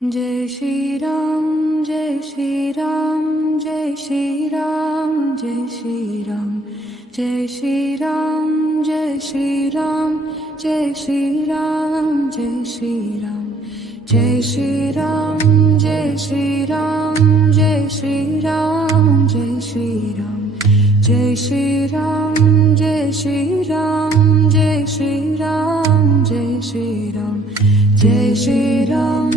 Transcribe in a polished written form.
Jai Shri Ram Jai Shri Ram Jai Shri Ram Jai Shri Ram Jai Shri Ram Jai Shri Ram Jai Shri Ram Jai Shri Ram Jai Shri Ram Jai Shri Ram Jai Shri Ram Jai Shri Ram Jai Shri Ram Jai Shri Ram Jai Shri Ram Jai Shri Ram Jai Shri Ram